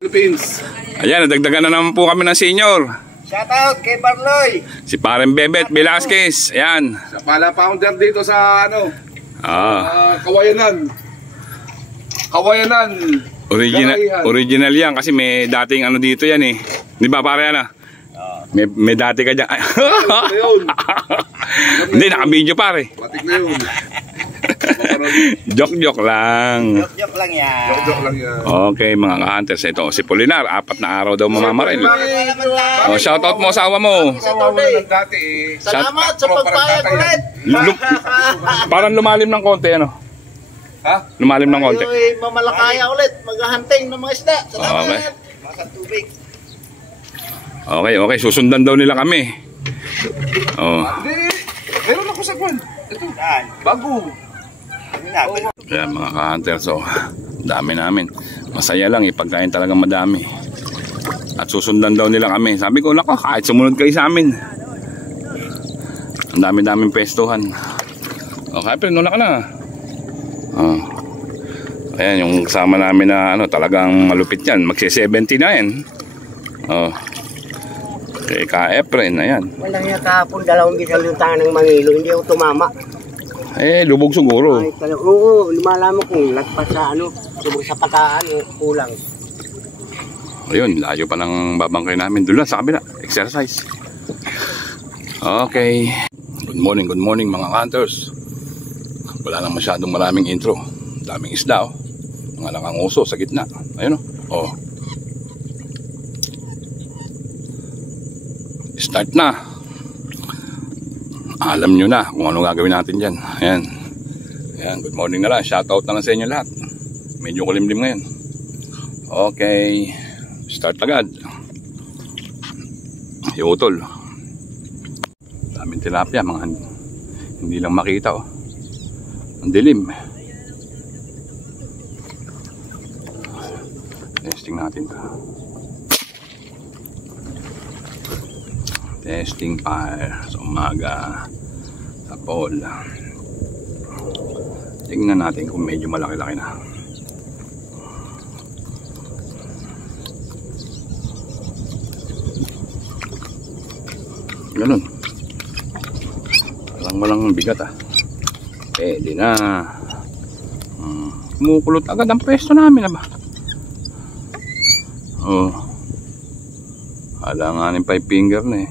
Philippines. Ayan, nadagdagan na naman po kami ng senior. Shoutout kay Barloy. Si Pareng Bebet Velasquez. Ayan. Siya pala founder dito sa Kawayanan. Kawayanan. Original yan kasi may dating dito yan eh. Di ba pare May dati ka dyan. Hindi, naka-video pare. Matik na yun. Joke lang. Joke lang yan. Joke lang yan. Okay mga ka-hunters, ito si Polinar, 4 na araw daw mamamaril. Shoutout mo asawa mo. Salamat sa pagpayag ulit. Parang lumalim ng konti Ha? Lumalim ng konti. Ay, mamalakaya ulit. Maghahunting ng mga isda. Salamat. Okay. Masang tubig. Okay, susundan daw nila kami. Hindi. Meron ako sa kwan. Ito. Bago. Ayan mga ka-hunters, dami namin. Masaya lang pagkain talagang madami. At susundan daw nila kami. Sabi ko, nako, kahit sumunod kayo sa amin. Ang dami-daming pestuhan. Okay, pero nuna ka na. Ayan, yung kasama namin na talagang malupit yan. Magsi-70 na yan. Kay Ka-Efren, ayan. Walang nga kahapon, 2 bisang luntangan ng Mangilo, hindi ako tumama. Lubog siguro. Ay, oo, lumalaman kung lagpas sa lubog sa pataan, kulang. Ayun, layo pa ng babangkay namin. Doon lang sa kabila, exercise. Okay. Good morning mga hunters. Wala nang masyadong maraming intro. Daming isda mga nakanguso sa gitna. Ayun Start na. Alam nyo na kung ano gagawin natin dyan. Ayan, good morning na lang. Shoutout na lang sa inyo lahat. Medyo kulimlim ngayon. Okay, start agad. Iutol. Daming tilapia, mga hindi lang makita ang dilim. Testing natin ito. Testing fire sa umaga sa pole. Tingnan natin kung medyo malaki-laki na. Ganun. Walang bigat Pwede na. Kumukulot agad ang pwesto namin alanganin 5 finger na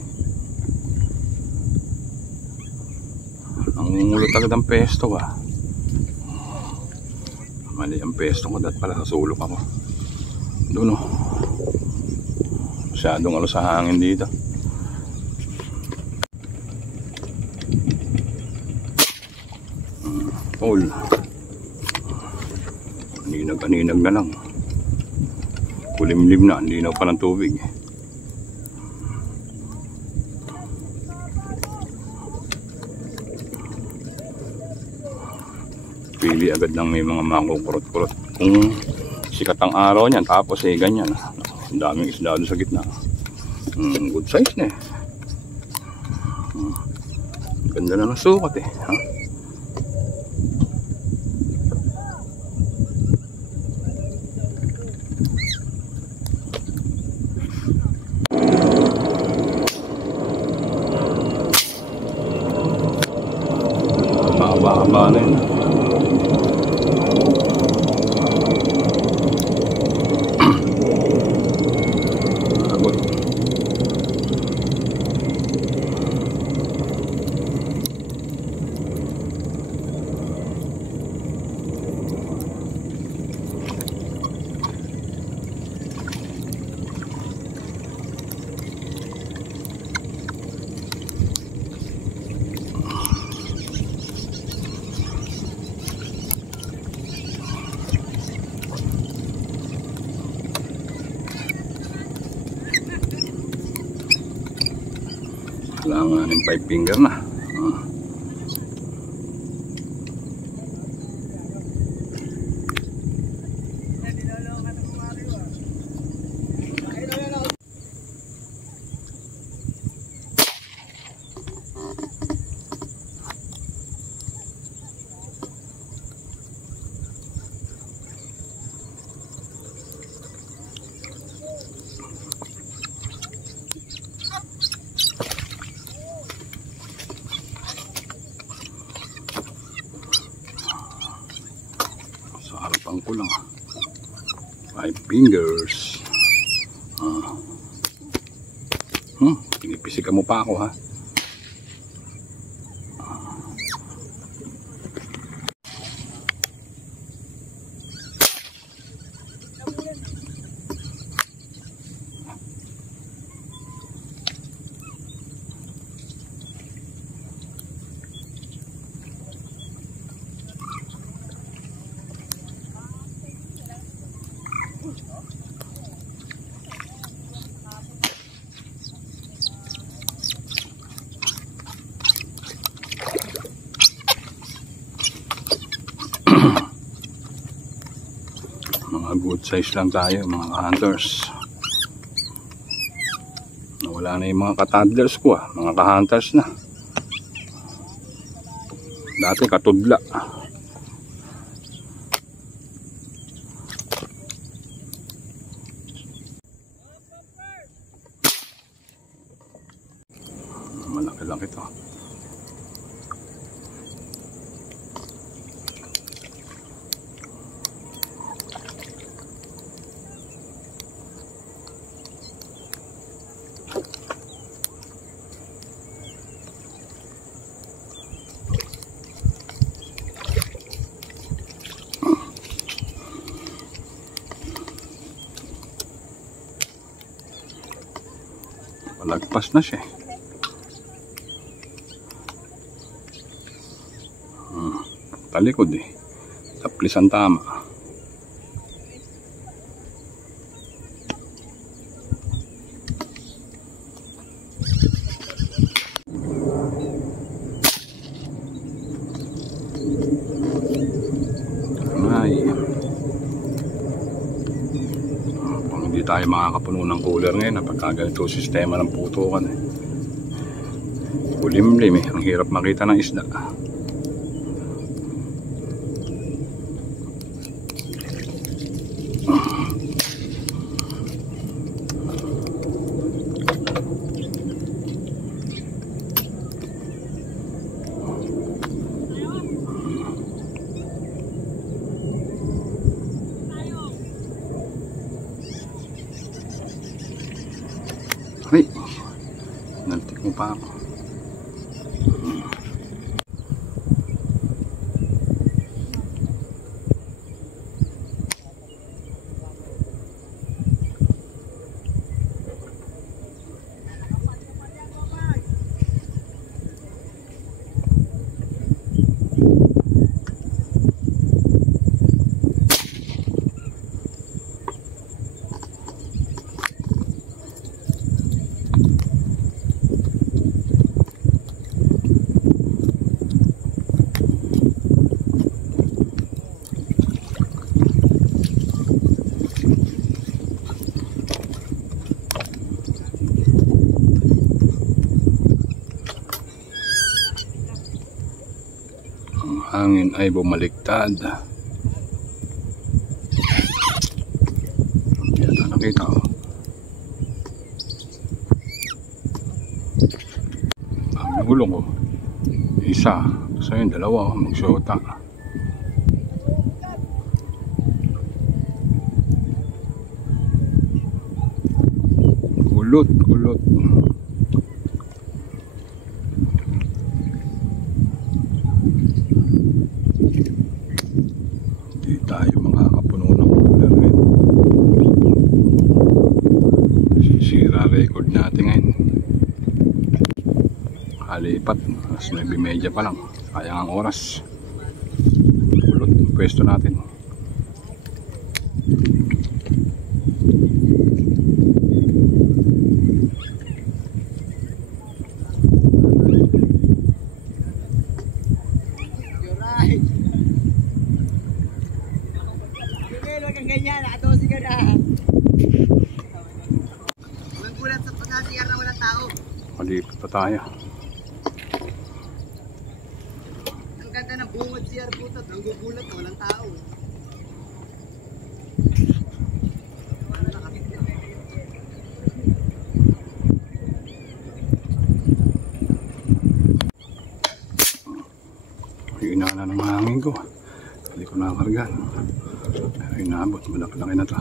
Nangungulot agad ang pesto Mali ang pesto ko, dat pala sa sulok ako. Doon masyadong sa hangin dito. Paul, aninag na lang. Kulimlim na, linaw pa ng tubig. Pili agad lang may mga makukurot-kurot. Kung sikat ang araw niyan, tapos ganyan. Ang daming isda doon sa gitna. Good size na Ganda na ng sukat Mahaba-haba na yun. Kailangan ng 5 finger na. 5 fingers. Pinipisikan mo pa ako, ha? Mga good size lang tayo, mga hunters. Nawala na yung mga ka-toddlers ko, mga ka-hunters na. Dati katudla. Malaki-laki to. Palagpas na siya. Talikod eh. Taplis ang tama. Ay. Hindi tayo makakapuno ng cooler ngayon pagka ganito sistema ng putukan eh. Kulimlim eh, ang hirap makita ng isda. Ay, nantik mo pa ako. Hangin ay bumaliktad. Yan na nakita ko. Ang nagulong ko. Isa. So yung dalawa magsyota. Kulot. Tayo makakapuno ng cooler ngayon. Sisira record natin ngayon. Kalipat, mas 9:30 pa lang. Sayang ang oras. Kulot ang pwesto natin. Ganyan, nakadosi ka na. Walang gulat sa pag-CR na walang tao. Malipat pa tayo. Ang ganda ng bungod CR puto, nanggugulat na walang tao. Yung inana ng hangin ko. Hindi ko nakakargan. Ay, naabot. Malaki-laki na to.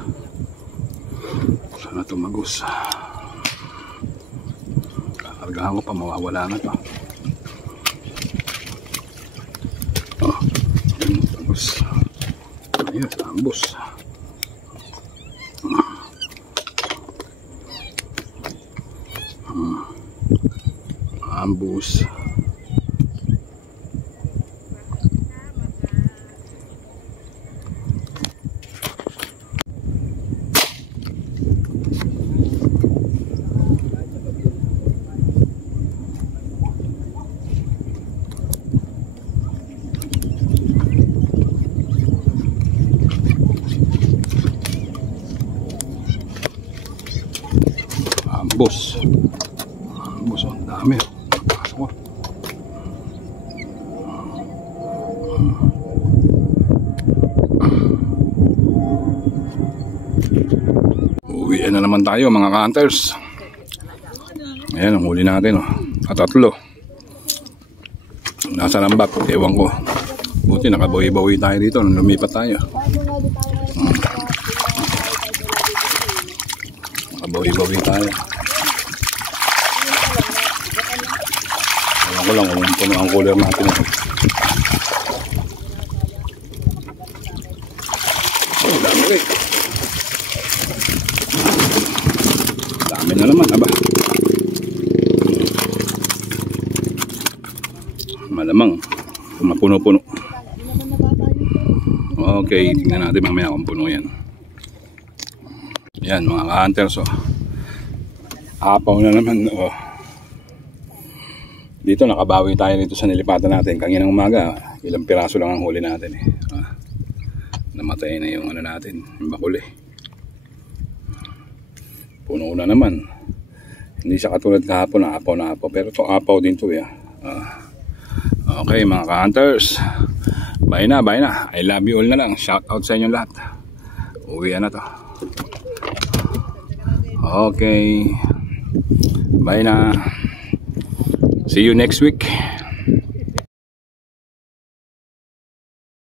Sana tumagos. Kakargahan ko pa, mawawala na to. Oh, yun, tumagos. Ayun, ambos. Ambos. Ambos. Ambos, ang dami. Pasok ko. Uwian na naman tayo mga ka-hunters. Ayan ang huli natin, oh. At tatlo. Nasa lambat, ewan ko. Buti nakabawi-bawi tayo dito nung lumipat tayo. Nakabawi-bawi tayo. Alam ko lang kung puno ang cooler natin. Oh, dami rin. Dami na naman, aba. Malamang mapuno-puno. Okay, tingnan natin mamaya kung puno yan. Yan mga ka-hunters, oh. Apaw na naman, oh. Dito nakabawi tayo dito sa nilipatan natin. Kanginang umaga, ilang piraso lang ang huli natin, eh. Namatay na yung ano natin, yung bakuli. Puno na naman. Hindi siya katulad kahapon na apaw. Pero to apaw din to, eh. Okay mga ka-hunters, bye na. I love you all na lang. Shout out sa inyo lahat. Uwian na to. Okay, bye na. See you next week.